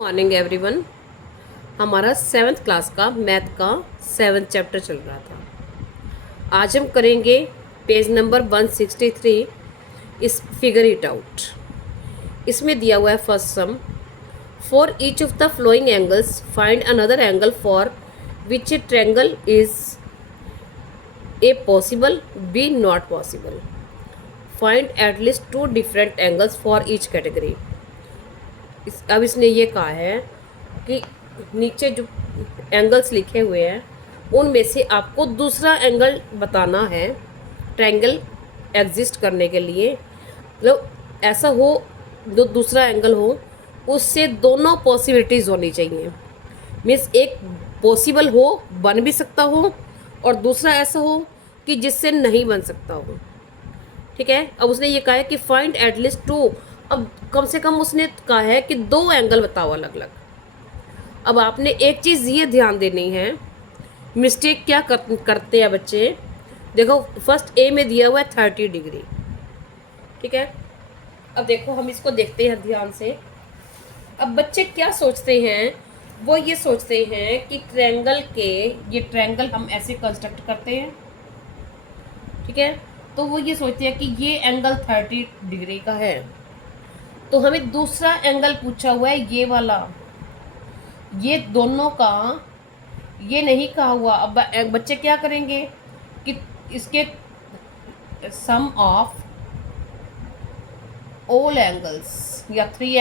Morning everyone. हमारा 7th class का math का 7th चैप्टर चल रहा था। आज हम करेंगे पेज नंबर 163। इस फिगर इट आउट। इसमें दिया हुआ है first sum, for each of the following angles find another angle for which a triangle is a possible b not possible, find at least 2 different angles for each category. अब इसने ये कहा है कि नीचे जो एंगल्स लिखे हुए हैं उनमें से आपको दूसरा एंगल बताना है ट्रायंगल एग्जिस्ट करने के लिए। मतलब ऐसा हो जो दूसरा एंगल हो उससे दोनों पॉसिबिलिटीज़ होनी चाहिए। मीन्स एक पॉसिबल हो, बन भी सकता हो, और दूसरा ऐसा हो कि जिससे नहीं बन सकता हो। ठीक है। अब उसने ये कहा है कि फाइंड एटलीस्ट 2। अब कम से कम उसने कहा है कि 2 एंगल बताओ अलग अलग। अब आपने एक चीज़ ये ध्यान देनी है, मिस्टेक क्या करते हैं बच्चे। देखो फर्स्ट ए में दिया हुआ है 30 डिग्री। ठीक है। अब देखो हम इसको देखते हैं ध्यान से। अब बच्चे क्या सोचते हैं, वो ये सोचते हैं कि ये ट्रायंगल हम ऐसे कंस्ट्रक्ट करते हैं। ठीक है। तो वो ये सोचते हैं कि ये एंगल 30 डिग्री का है, तो हमें दूसरा एंगल पूछा हुआ है ये वाला। ये दोनों का ये नहीं कहा हुआ। अब बच्चे क्या करेंगे कि इसके सम ऑफ ऑल एंगल्स या 3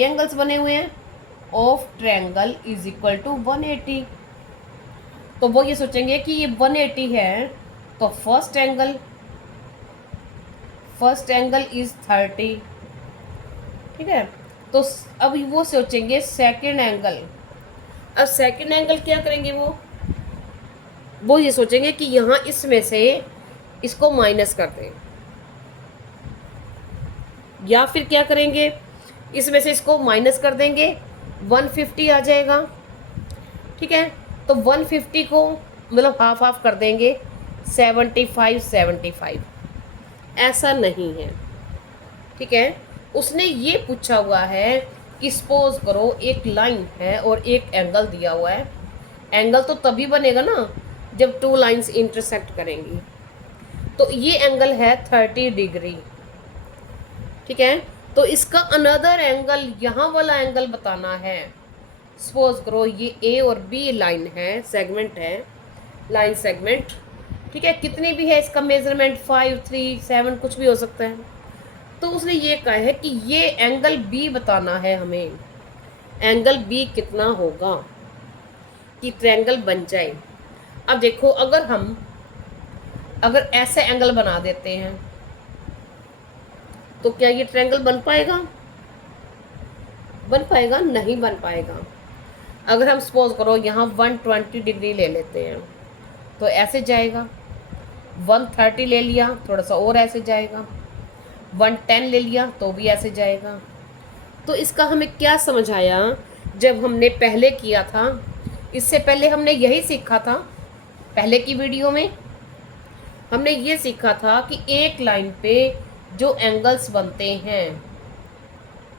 एंगल्स बने हुए हैं of triangle is equal to 180। तो वो ये सोचेंगे कि ये 180 है, तो फर्स्ट एंगल इज 30। ठीक है। तो अब वो सोचेंगे सेकंड एंगल। अब सेकंड एंगल क्या करेंगे वो ये सोचेंगे कि यहाँ इसमें से इसको माइनस कर दें, या फिर क्या करेंगे इसमें से इसको माइनस कर देंगे, 150 आ जाएगा। ठीक है। तो 150 को मतलब हाफ हाफ कर देंगे, 75। ऐसा नहीं है। ठीक है। उसने ये पूछा हुआ है कि सपोज करो एक लाइन है और एक एंगल दिया हुआ है। एंगल तो तभी बनेगा ना जब 2 लाइंस इंटरसेक्ट करेंगी। तो ये एंगल है 30 डिग्री। ठीक है। तो इसका अनदर एंगल, यहाँ वाला एंगल बताना है। सपोज करो ये ए और बी लाइन है, सेगमेंट है, लाइन सेगमेंट। ठीक है। कितनी भी है इसका मेजरमेंट 5, 3, 7 कुछ भी हो सकता है। तो उसने ये कहा है कि ये एंगल बी बताना है हमें। एंगल बी कितना होगा कि ट्रायंगल बन जाए। अब देखो अगर ऐसे एंगल बना देते हैं तो क्या ये ट्रायंगल बन पाएगा? नहीं बन पाएगा। अगर हम सपोज करो यहाँ 120 डिग्री ले लेते हैं तो ऐसे जाएगा, 130 ले लिया थोड़ा सा और ऐसे जाएगा, 110 ले लिया तो भी ऐसे जाएगा। तो इसका हमें क्या समझ आया जब हमने पहले किया था। इससे पहले हमने यही सीखा था, पहले की वीडियो में हमने ये सीखा था कि एक लाइन पे जो एंगल्स बनते हैं,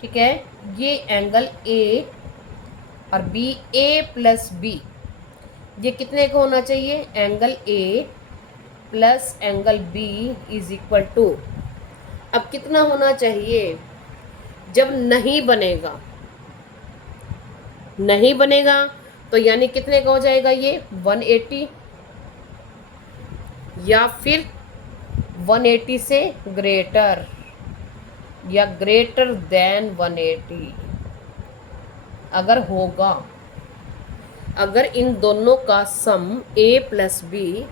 ठीक है, ये एंगल ए और बी, ए प्लस बी, ये कितने का होना चाहिए? Angle A plus angle B is equal to, अब कितना होना चाहिए? जब नहीं बनेगा तो यानी कितने का हो जाएगा ये? 180, या फिर 180 से ग्रेटर या ग्रेटर देन 180 अगर होगा। अगर इन दोनों का सम a प्लस बी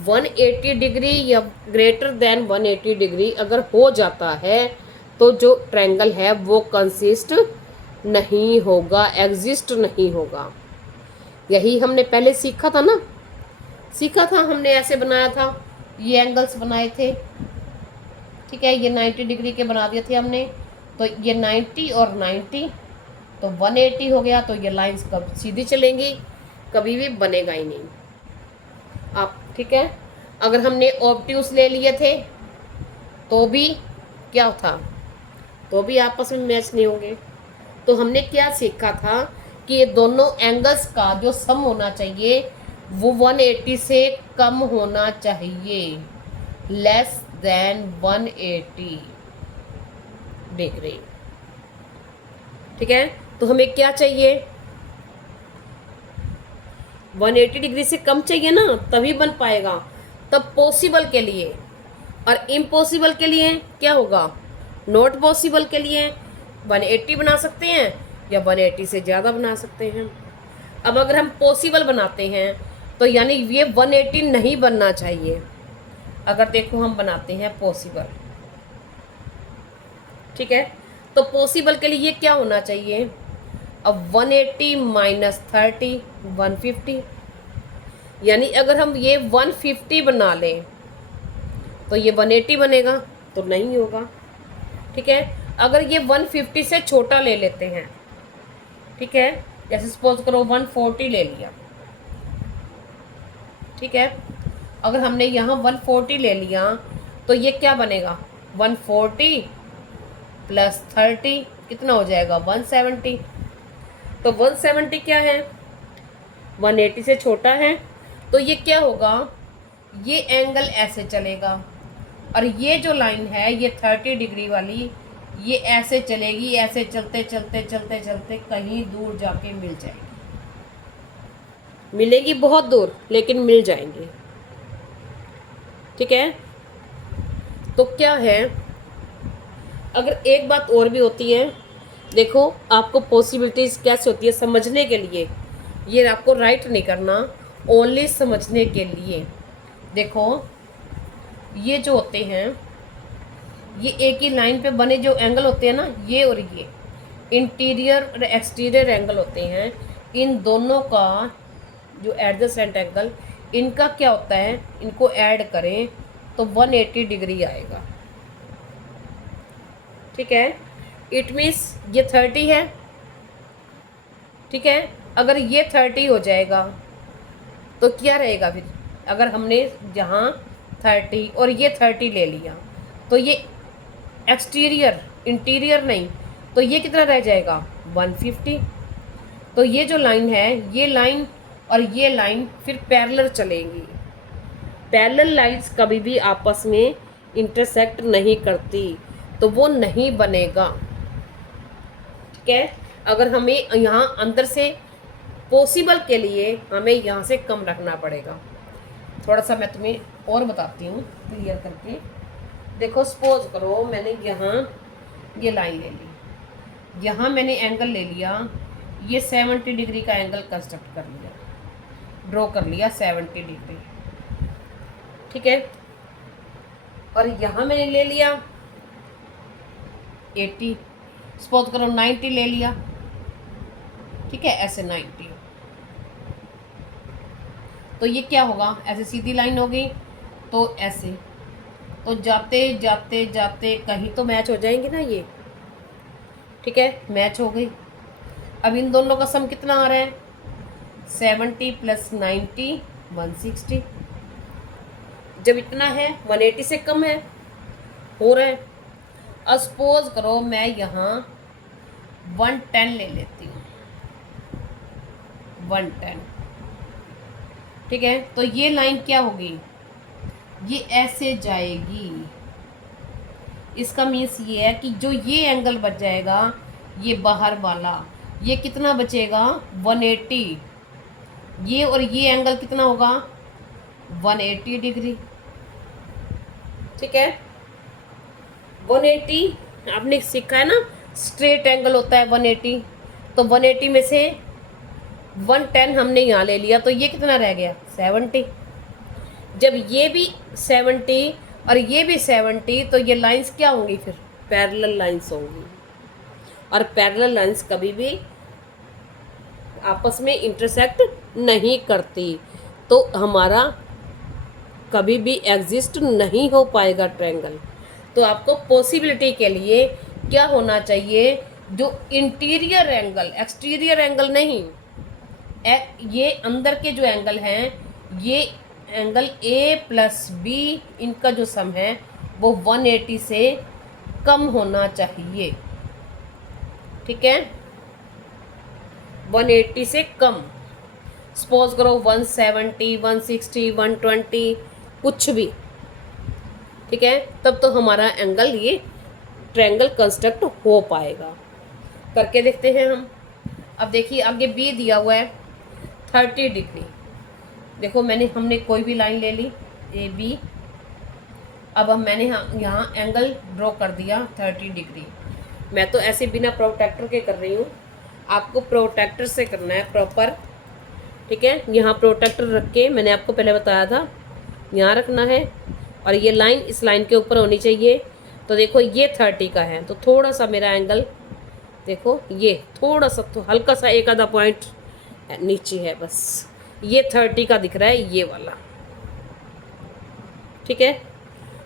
180 डिग्री या ग्रेटर देन 180 डिग्री अगर हो जाता है तो जो ट्रायंगल है वो कंसिस्ट नहीं होगा, एग्जिस्ट नहीं होगा। यही हमने पहले सीखा था ना, हमने ऐसे बनाया था, ये एंगल्स बनाए थे। ठीक है। ये 90 डिग्री के बना दिए थे हमने, तो ये 90 और 90 तो 180 हो गया। तो ये लाइंस कब सीधी चलेंगी, कभी भी बनेगा ही नहीं आप। ठीक है। अगर हमने ऑब्ट्यूस ले लिए थे तो भी क्या था, तो भी आपस में मैच नहीं होंगे। तो हमने क्या सीखा था कि ये दोनों एंगल्स का जो सम होना चाहिए वो 180 से कम होना चाहिए, लेस देन 180 डिग्री। ठीक है, तो हमें क्या चाहिए, 180 डिग्री से कम चाहिए ना, तभी बन पाएगा। तब पॉसिबल के लिए, और इम्पॉसिबल के लिए क्या होगा, नॉट पॉसिबल के लिए 180 बना सकते हैं या 180 से ज़्यादा बना सकते हैं। अब अगर हम पॉसिबल बनाते हैं तो यानी ये 180 नहीं बनना चाहिए। अगर देखो हम बनाते हैं पॉसिबल, ठीक है, तो पॉसिबल के लिए ये क्या होना चाहिए, अब 180 माइनस 30 150, यानी अगर हम ये 150 बना लें तो ये 180 बनेगा, तो नहीं होगा। ठीक है, अगर ये 150 से छोटा ले लेते हैं, ठीक है, जैसे सपोज करो 140 ले लिया, ठीक है, अगर हमने यहाँ 140 ले लिया तो ये क्या बनेगा, 140 प्लस 30 कितना हो जाएगा, 170। तो 170 क्या है, 180 से छोटा है, तो ये क्या होगा, ये एंगल ऐसे चलेगा, और ये जो लाइन है ये 30 डिग्री वाली, ये ऐसे चलेगी, ऐसे चलते चलते चलते चलते कहीं दूर जाके मिल जाएगी, मिलेगी बहुत दूर लेकिन मिल जाएंगे। ठीक है, तो क्या है, अगर एक बात और भी होती है, देखो आपको पॉसिबिलिटीज कैसे होती है समझने के लिए, ये आपको राइट नहीं करना, ओनली समझने के लिए। देखो ये जो होते हैं, ये एक ही लाइन पे बने जो एंगल होते हैं ना, ये और ये इंटीरियर और एक्सटीरियर एंगल होते हैं, इन दोनों का जो एडजेसेंट एंगल, इनका क्या होता है, इनको ऐड करें तो 180 डिग्री आएगा। ठीक है, इट मीन्स ये 30 है, ठीक है, अगर ये 30 हो जाएगा तो क्या रहेगा फिर, अगर हमने जहाँ 30 और ये 30 ले लिया तो ये एक्सटीरियर, इंटीरियर नहीं, तो ये कितना रह जाएगा, 150। तो ये जो लाइन है, ये लाइन और ये लाइन फिर पैरेलल चलेंगी। पैरेलल लाइंस कभी भी आपस में इंटरसेक्ट नहीं करती, तो वो नहीं बनेगा। ठीक है, अगर हमें यहाँ अंदर से पॉसिबल के लिए हमें यहाँ से कम रखना पड़ेगा। थोड़ा सा मैं तुम्हें और बताती हूँ क्लियर करके। देखो सपोज करो मैंने यहाँ ये लाइन ले ली, यहाँ मैंने एंगल ले लिया, ये 70 डिग्री का एंगल कंस्ट्रक्ट कर लिया, ड्रॉ कर लिया 70 डिग्री, ठीक है, और यहाँ मैंने ले लिया 80, सपोज करो 90 ले लिया, ठीक है, ऐसे 90, तो ये क्या होगा, ऐसे सीधी लाइन होगी, तो ऐसे, तो जाते जाते जाते कहीं तो मैच हो जाएंगे ना ये, ठीक है, मैच हो गई। अब इन दोनों का सम कितना आ रहा है, 70 प्लस 90 160, जब इतना है 180 से कम है, हो रहा है। अब सपोज करो मैं यहाँ 110 ले लेती हूँ, 110, ठीक है, तो ये लाइन क्या होगी, ये ऐसे जाएगी। इसका मीन्स ये है कि जो ये एंगल बच जाएगा, ये बाहर वाला, ये कितना बचेगा, 180, ये और ये एंगल कितना होगा, 180 डिग्री। ठीक है, 180 आपने सीखा है ना, स्ट्रेट एंगल होता है 180, तो 180 में से 110 हमने यहाँ ले लिया, तो ये कितना रह गया, 70। जब ये भी 70 और ये भी 70, तो ये लाइंस क्या होंगी, फिर पैरेलल लाइंस होंगी, और पैरेलल लाइंस कभी भी आपस में इंटरसेक्ट नहीं करती, तो हमारा कभी भी एग्जिस्ट नहीं हो पाएगा ट्रायंगल। तो आपको पॉसिबिलिटी के लिए क्या होना चाहिए, जो इंटीरियर एंगल, एक्सटीरियर एंगल नहीं, ये अंदर के जो एंगल हैं, ये एंगल ए प्लस बी, इनका जो सम है वो 180 से कम होना चाहिए। ठीक है, 180 से कम, सपोज करो 170, 160, 120 कुछ भी, ठीक है, तब तो हमारा एंगल ये ट्रायंगल कंस्ट्रक्ट हो पाएगा। करके देखते हैं हम। अब देखिए आगे बी दिया हुआ है 30 डिग्री। देखो हमने कोई भी लाइन ले ली ए बी। अब मैंने यहाँ एंगल ड्रॉ कर दिया 30 डिग्री। मैं तो ऐसे बिना प्रोटेक्टर के कर रही हूँ, आपको प्रोटेक्टर से करना है प्रॉपर, ठीक है। यहाँ प्रोटेक्टर रख के मैंने आपको पहले बताया था यहाँ रखना है, और ये लाइन इस लाइन के ऊपर होनी चाहिए। तो देखो ये 30 का है, तो थोड़ा सा मेरा एंगल देखो ये थोड़ा सा, तो हल्का सा एक आधा पॉइंट नीचे है बस, ये 30 का दिख रहा है ये वाला, ठीक है।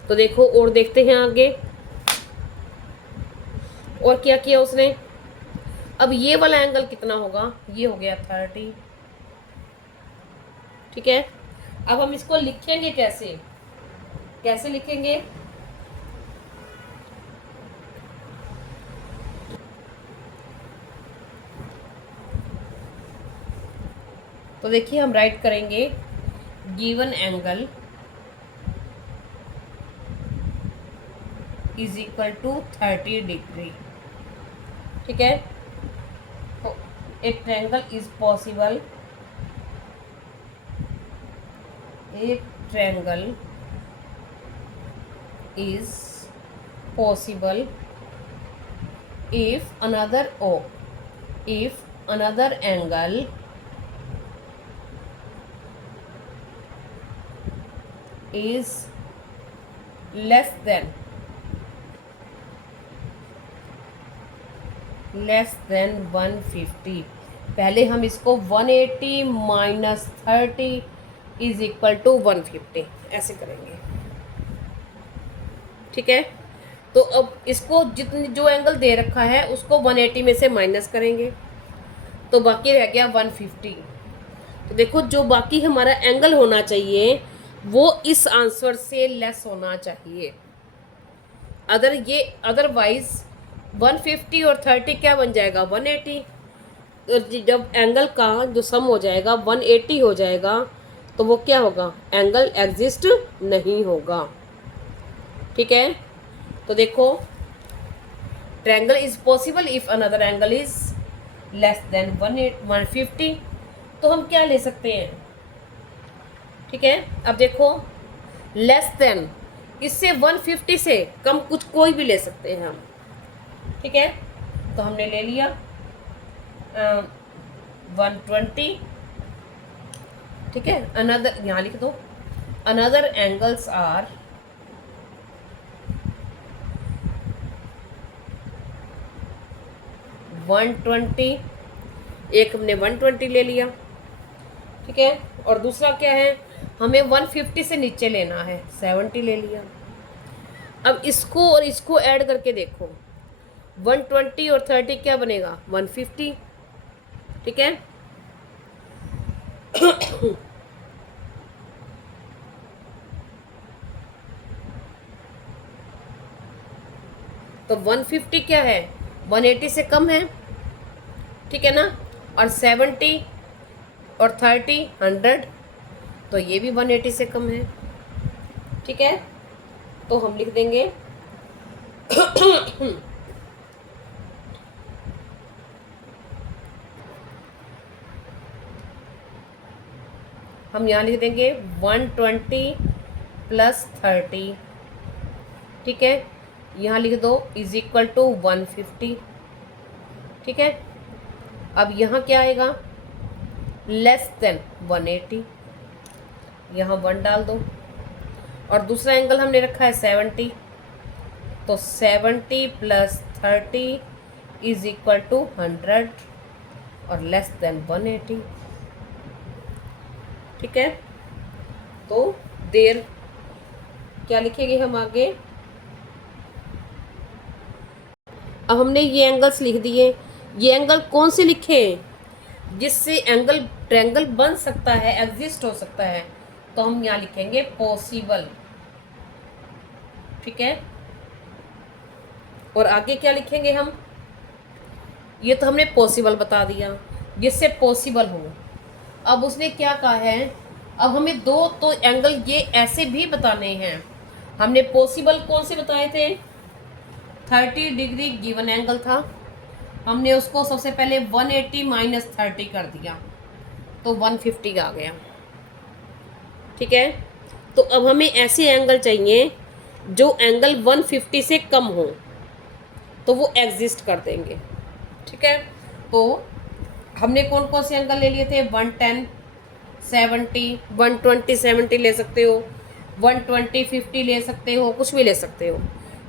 तो देखो और देखते हैं आगे और क्या किया उसने। अब ये वाला एंगल कितना होगा, ये हो गया 30, ठीक है। अब हम इसको लिखेंगे कैसे, कैसे लिखेंगे, तो देखिए हम राइट करेंगे given angle is equal to 30 degree, ठीक है। तो a triangle is possible, a triangle is possible if another angle is less than 150। पहले हम इसको 180 माइनस 30 इज इक्वल टू 150 ऐसे करेंगे, ठीक है। तो अब इसको जितनी जो एंगल दे रखा है उसको 180 में से माइनस करेंगे, तो बाकी रह गया 150। तो देखो जो बाकी हमारा एंगल होना चाहिए वो इस आंसर से लेस होना चाहिए, अदरवाइज 150 और 30 क्या बन जाएगा 180। तो जब एंगल का जो सम हो जाएगा 180 हो जाएगा, तो वो क्या होगा, एंगल एग्जिस्ट नहीं होगा, ठीक है। तो देखो triangle is possible if another angle is less than 150। तो हम क्या ले सकते हैं, ठीक है। अब देखो लेस देन, इससे 150 से कम कुछ कोई भी ले सकते हैं हम, ठीक है। तो हमने ले लिया 120, ठीक है। अनदर यहाँ लिख दो, अनदर एंगल्स आर 120, एक हमने 120 ले लिया, ठीक है। और दूसरा क्या है, हमें 150 से नीचे लेना है, 70 ले लिया। अब इसको और इसको ऐड करके देखो 120 और 30 क्या बनेगा 150, ठीक है। तो 150 क्या है 180 से कम है, ठीक है ना। और 70 और 30 100, तो ये भी 180 से कम है, ठीक है। तो हम लिख देंगे हम यहाँ लिख देंगे 120 प्लस 30, ठीक है। यहाँ लिख दो इज इक्वल टू 150, ठीक है। अब यहाँ क्या आएगा लेस देन 180, यहाँ 1 डाल दो। और दूसरा एंगल हमने रखा है 70, तो 70 प्लस 30 इज इक्वल टू 100 और लेस देन 180, ठीक है। तो देर क्या लिखेंगे हम आगे, अब हमने ये एंगल्स लिख दिए। ये एंगल कौन से लिखे जिससे एंगल ट्रायंगल बन सकता है, एग्जिस्ट हो सकता है, तो हम यहाँ लिखेंगे पॉसिबल, ठीक है। और आगे क्या लिखेंगे हम, ये तो हमने पॉसिबल बता दिया। जिससे पॉसिबल हो। अब उसने क्या कहा है, अब हमें दो तो एंगल ये ऐसे भी बताने हैं। हमने पॉसिबल कौन से बताए थे, 30 डिग्री गिवन एंगल था, हमने उसको सबसे पहले 180 माइनस 30 कर दिया तो 150 आ गया। ठीक है, तो अब हमें ऐसे एंगल चाहिए जो एंगल 150 से कम हो, तो वो एग्जिस्ट कर देंगे। ठीक है, तो हमने कौन कौन से एंगल ले लिए थे, 110 70, 120 70 ले सकते हो, 120 50 ले सकते हो, कुछ भी ले सकते हो,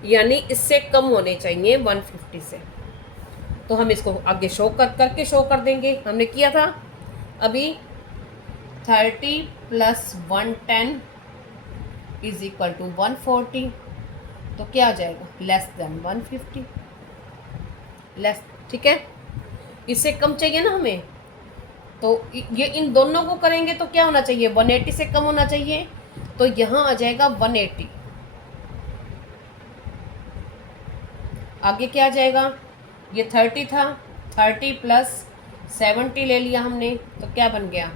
यानी इससे कम होने चाहिए 150 से। तो हम इसको आगे शो करके शो कर देंगे। हमने किया था अभी 30 प्लस 110 इज इक्वल टू 140, तो क्या आ जाएगा, लेस देन 150, लेस। ठीक है, इससे कम चाहिए ना हमें, तो ये इन दोनों को करेंगे तो क्या होना चाहिए, 180 से कम होना चाहिए, तो यहाँ आ जाएगा 180। आगे क्या आ जाएगा, ये 30 था, 30 प्लस 70 ले लिया हमने, तो क्या बन गया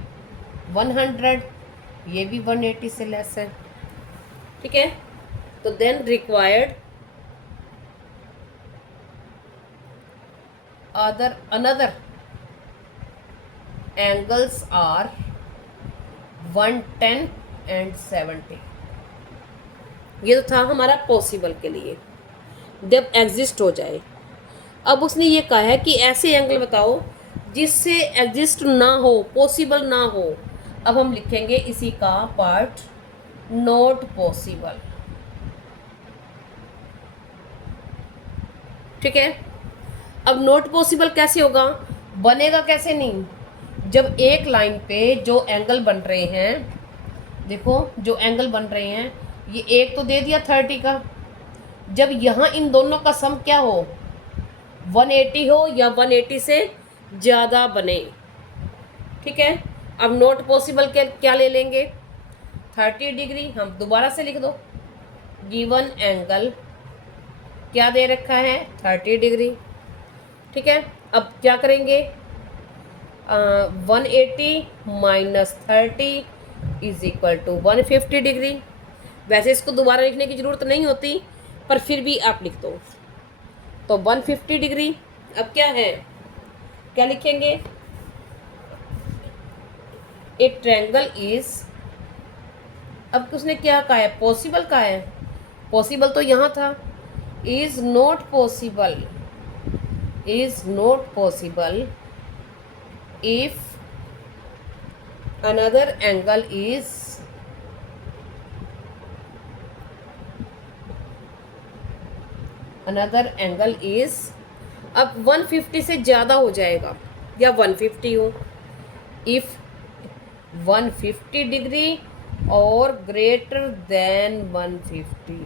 100, ये भी 180 से लेस है। ठीक है, तो then required another angles are 110 and 70। ये तो था हमारा पॉसिबल के लिए, जब एग्जिस्ट हो जाए। अब उसने ये कहा है कि ऐसे एंगल बताओ जिससे एग्जिस्ट ना हो, पॉसिबल ना हो। अब हम लिखेंगे इसी का पार्ट, नॉट पॉसिबल। ठीक है, अब नॉट पॉसिबल कैसे होगा, बनेगा कैसे नहीं, जब एक लाइन पे जो एंगल बन रहे हैं, देखो जो एंगल बन रहे हैं, ये एक तो दे दिया 30 का, जब यहाँ इन दोनों का सम क्या हो, 180 हो या 180 से ज़्यादा बने। ठीक है, अब नॉट पॉसिबल के क्या ले लेंगे, 30 डिग्री, हम दोबारा से लिख दो, गिवन एंगल क्या दे रखा है, 30 डिग्री। ठीक है, अब क्या करेंगे, 180 minus 30 is equal to 150 degree. वैसे इसको दोबारा लिखने की ज़रूरत नहीं होती, पर फिर भी आप लिख दो, तो 150 डिग्री। अब क्या है, क्या लिखेंगे, ए ट्रायंगल इज, अब उसने क्या कहा है, पॉसिबल का है, पॉसिबल तो यहाँ था, is not possible, is not possible if another angle is अब 150 से ज़्यादा हो जाएगा या 150 हो, if 150 डिग्री और ग्रेटर देन 150।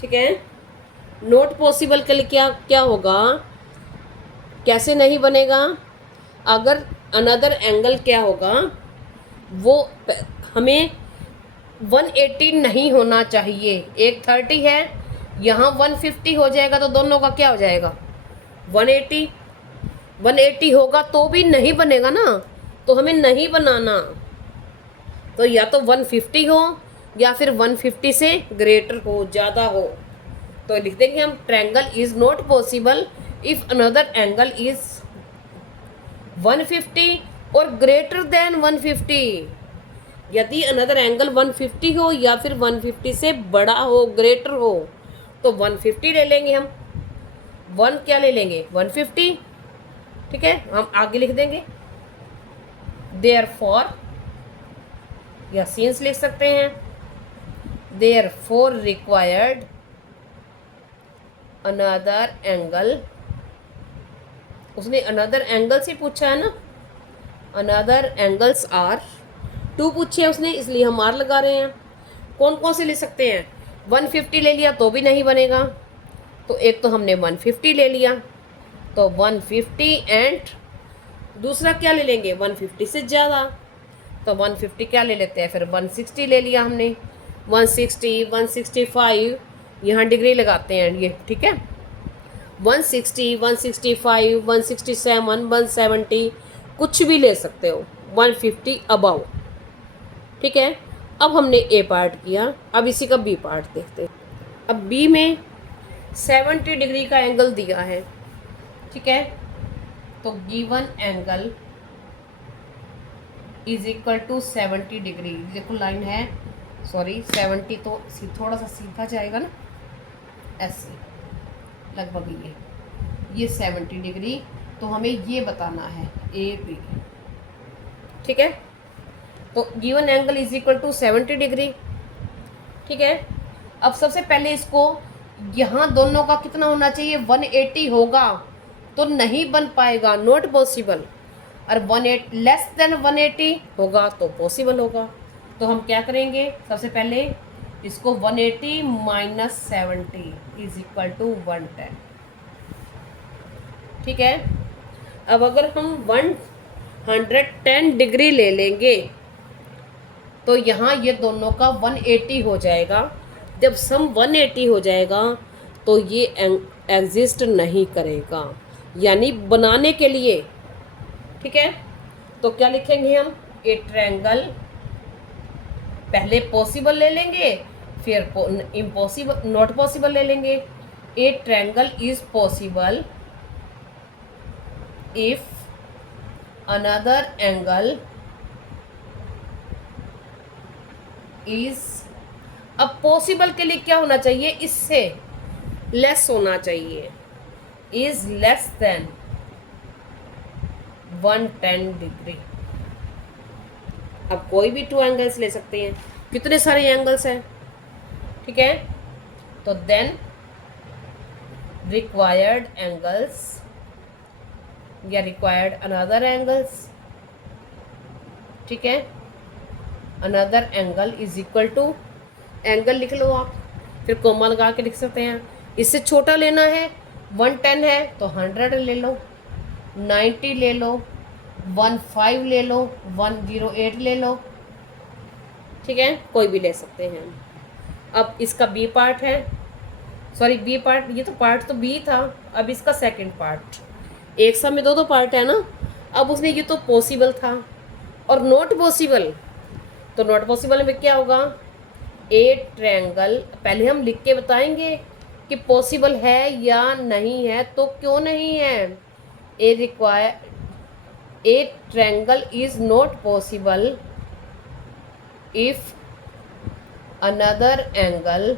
ठीक है, नॉट पॉसिबल के लिए क्या क्या होगा, कैसे नहीं बनेगा, अगर अनदर एंगल क्या होगा, वो हमें 180 नहीं होना चाहिए, एक 30 है, यहाँ 150 हो जाएगा, तो दोनों का क्या हो जाएगा 180। 180 होगा तो भी नहीं बनेगा ना, तो हमें नहीं बनाना, तो या तो 150 हो या फिर 150 से ग्रेटर हो, ज़्यादा हो। तो लिख देंगे हम, triangle is not possible if another angle is 150 और ग्रेटर देन 150। यदि अनदर एंगल 150 हो या फिर 150 से बड़ा हो, ग्रेटर हो, तो 150 ले लेंगे हम, वन क्या ले लेंगे 150। ठीक है, हम आगे लिख देंगे देयरफॉर, या सिंस लिख सकते हैं, देयरफॉर रिक्वायर्ड अनदर एंगल, उसने अनदर एंगल से पूछा है ना, अनदर एंगल्स आर 2 पूछे हैं उसने, इसलिए हम आर लगा रहे हैं। कौन कौन से ले सकते हैं, 150 ले लिया तो भी नहीं बनेगा, तो एक तो हमने 150 ले लिया, तो 150 एंड दूसरा क्या ले लेंगे 150 से ज़्यादा, तो 150 क्या ले लेते हैं फिर 160 ले लिया हमने, 160 165 यहाँ डिग्री लगाते हैं ये, ठीक है। 160, 165, 167, 170 कुछ भी ले सकते हो, 150 अबव, ठीक है। अब हमने ए पार्ट किया, अब इसी का बी पार्ट देखते हैं। अब बी में 70 डिग्री का एंगल दिया है, ठीक है। तो given angle is equal to 70 degree. देखो लाइन है, सॉरी 70 तो थोड़ा सा सीधा जाएगा ना, ऐसे लगभग ये 70 डिग्री। तो हमें ये बताना है ए बी, ठीक है। तो given angle is equal to 70 degree, ठीक है। अब सबसे पहले इसको यहाँ दोनों का कितना होना चाहिए, 180 होगा तो नहीं बन पाएगा, नॉट पॉसिबल। और 180 लेस देन 180 होगा तो पॉसिबल होगा। तो हम क्या करेंगे, सबसे पहले इसको 180 माइनस 70 इज इक्वल टू 110, ठीक है। अब अगर हम 110 डिग्री ले लेंगे तो यहाँ ये दोनों का 180 हो जाएगा। जब सम 180 हो जाएगा तो ये एग्जिस्ट नहीं करेगा, यानी बनाने के लिए, ठीक है। तो क्या लिखेंगे हम, ए ट्रायंगल, पहले पॉसिबल ले लेंगे फिर इम्पॉसिबल नॉट पॉसिबल ले लेंगे। ए triangle is possible if another angle is, अब पॉसिबल के लिए क्या होना चाहिए, इससे लेस होना चाहिए, इज लेस देन 110 डिग्री। अब कोई भी 2 एंगल्स ले सकते हैं, कितने सारे एंगल्स हैं, ठीक है। तो देन रिक्वायर्ड एंगल्स या रिक्वायर्ड अनदर एंगल्स, ठीक है। Another angle is equal to, angle लिख लो आप, फिर कोमा लगा के लिख सकते हैं। इससे छोटा लेना है, 110 है तो 100 ले लो, 90 ले लो, 15 ले लो, 108 ले लो, ठीक है, कोई भी ले सकते हैं। अब इसका बी पार्ट है, सॉरी बी पार्ट, ये तो पार्ट तो बी था, अब इसका सेकंड पार्ट, एक समय दो पार्ट है ना। अब उसने ये तो पॉसिबल था और नॉट पॉसिबल, तो नॉट पॉसिबल में क्या होगा, ए ट्रायंगल, पहले हम लिख के बताएंगे कि पॉसिबल है या नहीं है, तो क्यों नहीं है, ए triangle is not possible if another angle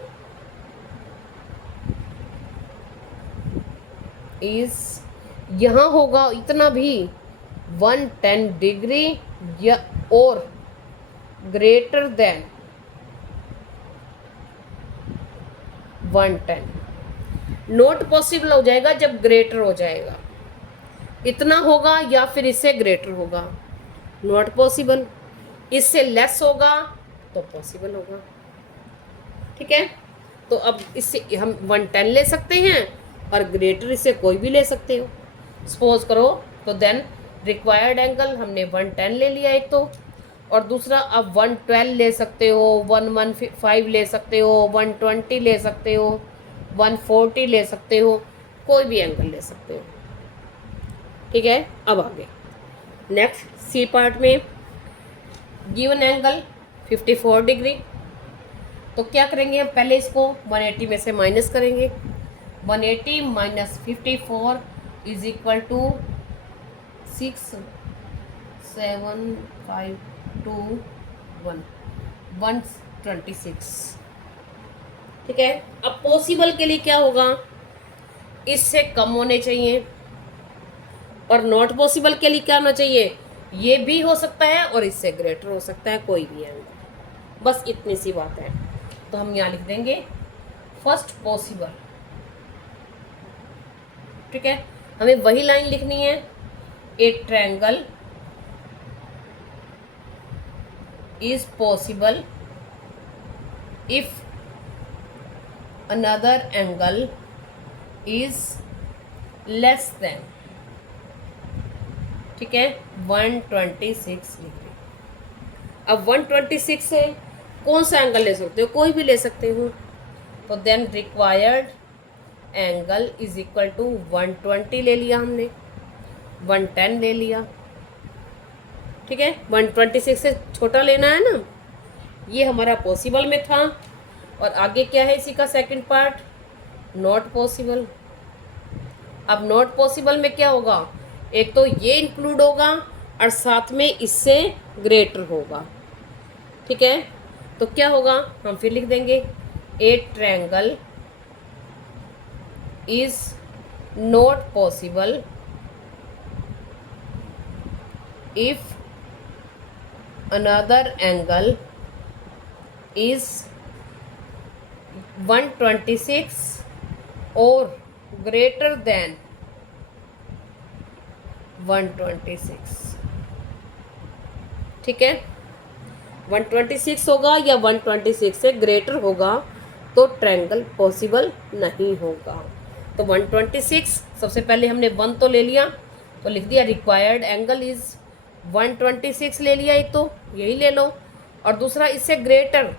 is, यहाँ होगा इतना भी 110 डिग्री या और ग्रेटर देन 110। नॉट पॉसिबल हो जाएगा जब ग्रेटर हो जाएगा, इतना होगा या फिर इससे ग्रेटर होगा, नॉट पॉसिबल। इससे लेस होगा तो पॉसिबल होगा, ठीक है। तो अब इससे हम 110 ले सकते हैं और ग्रेटर इससे कोई भी ले सकते हो, सपोज करो। तो देन रिक्वायर्ड एंगल हमने 110 ले लिया एक तो, और दूसरा अब 112 ले सकते हो, 115 ले सकते हो, 120 ले सकते हो, 140 ले सकते हो, कोई भी एंगल ले सकते हो, ठीक है। अब आगे नेक्स्ट सी पार्ट में गिवन एंगल 54 डिग्री। तो क्या करेंगे, हम पहले इसको 180 में से माइनस करेंगे, 180 माइनस 54 इज इक्वल टू 6 7 5 2 1 126, ठीक है। अब पॉसिबल के लिए क्या होगा, इससे कम होने चाहिए, और नॉट पॉसिबल के लिए क्या होना चाहिए, ये भी हो सकता है और इससे ग्रेटर हो सकता है, कोई भी एंगल, बस इतनी सी बात है। तो हम यहाँ लिख देंगे फर्स्ट पॉसिबल, ठीक है। हमें वही लाइन लिखनी है, ए triangle is possible if another angle is less than, ठीक है, 126 डिग्री। अब 126 से कौन सा एंगल ले सकते हो, कोई भी ले सकते हो, तो then required angle is equal to 120 ले लिया हमने, 110 ले लिया, ठीक है। 126 से छोटा लेना है ना, ये हमारा पॉसिबल में था। और आगे क्या है इसी का सेकंड पार्ट, नॉट पॉसिबल। अब नॉट पॉसिबल में क्या होगा, एक तो ये इंक्लूड होगा और साथ में इससे ग्रेटर होगा, ठीक है। तो क्या होगा, हम फिर लिख देंगे, ए triangle is not possible if another angle is 126 or greater than 126, ठीक है। 126 होगा या 126 से ग्रेटर होगा तो ट्रायंगल पॉसिबल नहीं होगा। तो 126 सबसे पहले हमने 1 तो ले लिया, तो लिख दिया रिक्वायर्ड एंगल इज 126 ले लिया, एक तो यही ले लो, और दूसरा इससे ग्रेटर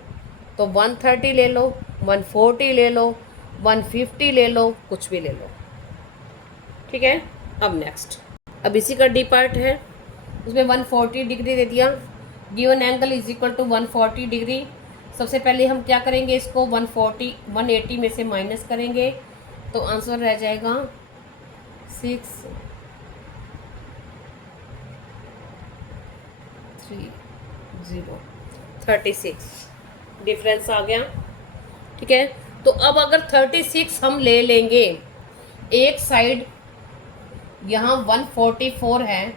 तो 130 ले लो, 140 ले लो, 150 ले लो, कुछ भी ले लो, ठीक है। अब नेक्स्ट, अब इसी का डी पार्ट है, उसमें 140 डिग्री दे दिया, given angle is equal to 140 degree. सबसे पहले हम क्या करेंगे, इसको 180 में से माइनस करेंगे तो आंसर रह जाएगा 36 डिफरेंस आ गया, ठीक है। तो अब अगर 36 हम ले लेंगे, एक साइड यहाँ 144 है,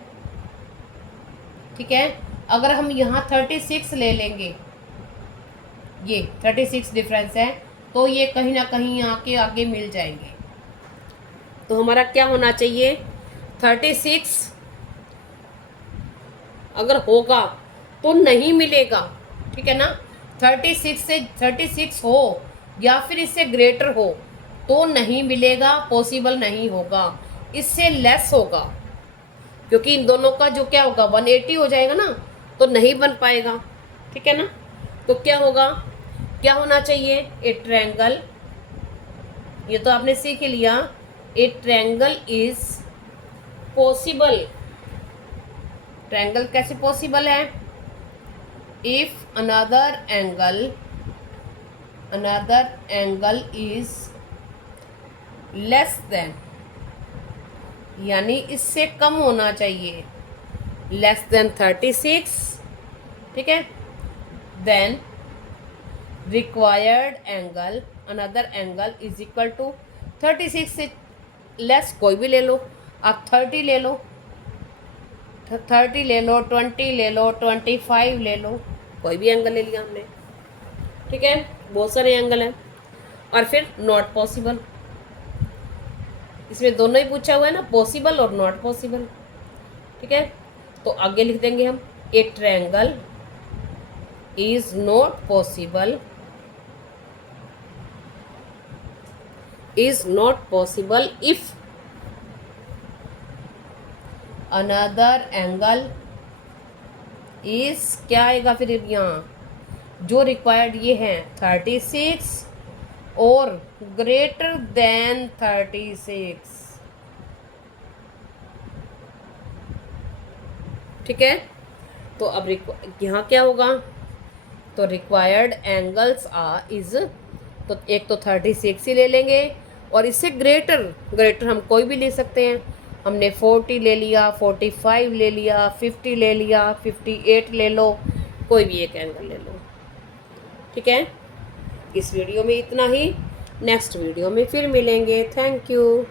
ठीक है। अगर हम यहाँ 36 ले लेंगे, ये 36 डिफरेंस है, तो ये कहीं ना कहीं आके आगे मिल जाएंगे। तो हमारा क्या होना चाहिए, 36 अगर होगा तो नहीं मिलेगा, ठीक है ना। 36 से 36 हो या फिर इससे ग्रेटर हो तो नहीं मिलेगा, पॉसिबल नहीं होगा, इससे लेस होगा, क्योंकि इन दोनों का जो क्या होगा 180 हो जाएगा ना, तो नहीं बन पाएगा, ठीक है ना। तो क्या होगा, क्या होना चाहिए, ए ट्रायंगल, ये तो आपने सीख ही लिया, ए ट्रायंगल इज पॉसिबल। ट्रायंगल कैसे पॉसिबल है, if another angle is less than, यानी इससे कम होना चाहिए, लेस देन 36, ठीक है। Then required angle, another angle is equal to 36 से लेस कोई भी ले लो, आप 30 ले लो, 30 ले लो, 20 ले लो, 25 ले लो, कोई भी एंगल ले लिया हमने, ठीक है। बहुत सारे एंगल हैं। और फिर नॉट पॉसिबल, इसमें दोनों ही पूछा हुआ है ना, पॉसिबल और नॉट पॉसिबल, ठीक है। तो आगे लिख देंगे हम, ए triangle is not possible, is not possible if another angle is, क्या आएगा फिर यहाँ, जो रिक्वायर्ड ये है 36 और ग्रेटर देन 36, ठीक है। तो अब यहाँ क्या होगा, तो रिक्वायर्ड एंगल्स इज, तो एक तो 36 ही ले लेंगे, और इससे ग्रेटर हम कोई भी ले सकते हैं, हमने 40 ले लिया, 45 ले लिया, 50 ले लिया, 58 ले लो, कोई भी एक एंगल ले लो, ठीक है। इस वीडियो में इतना ही, नेक्स्ट वीडियो में फिर मिलेंगे। Thank you.